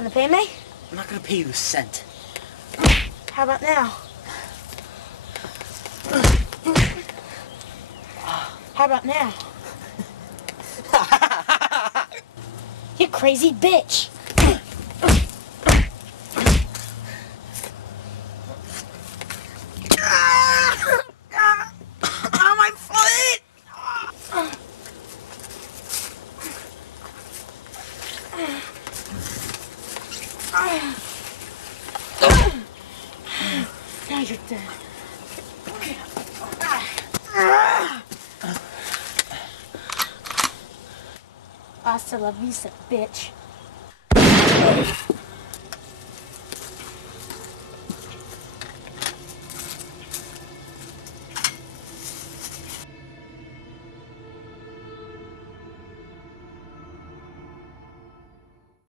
Gonna pay me? I'm not gonna pay you a cent. How about now? How about now? You crazy bitch! Oh, my foot! Now you're dead. Hasta la vista, bitch.